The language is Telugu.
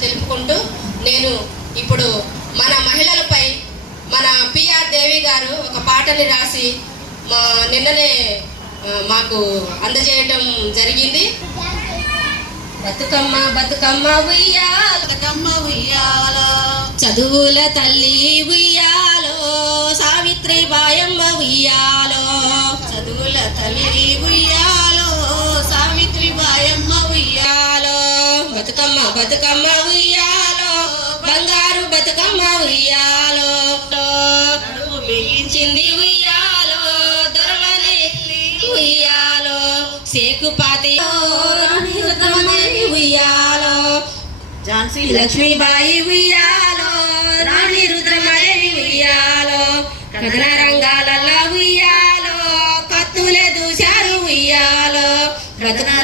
తెలుపుకుంటూ నేను ఇప్పుడు మన మహిళలపై మన పిఆర్ దేవి గారు ఒక పాటని రాసి మా నిన్ననే మాకు అందజేయటం జరిగింది. బతుకమ్మ బతుకమ్మ ఉయ్యాల బతుకమ్మ ఉయ్యాల చదువుల తల్లి ఉయ్యాలో సావిత్రి బాయమ్మ ఉయ్యాలో బతుకమ్మ ఉయ్యాలో బంగారు బతుకమ్మ ఉయ్యాలో. నడుము బిగించి చింది ఉయ్యాలో. దొరలని ఉయ్యాలో సేకుపాతి ఉయ్యాలో. ఝాన్సీ లక్ష్మీబాయి ఉయ్యాలో రాణి రుద్రమదేవి ఉయ్యాలో. కథన రంగాలలో ఉయ్యాలో కత్తులే దూశారు ఉయ్యాలో. బ్రతుకు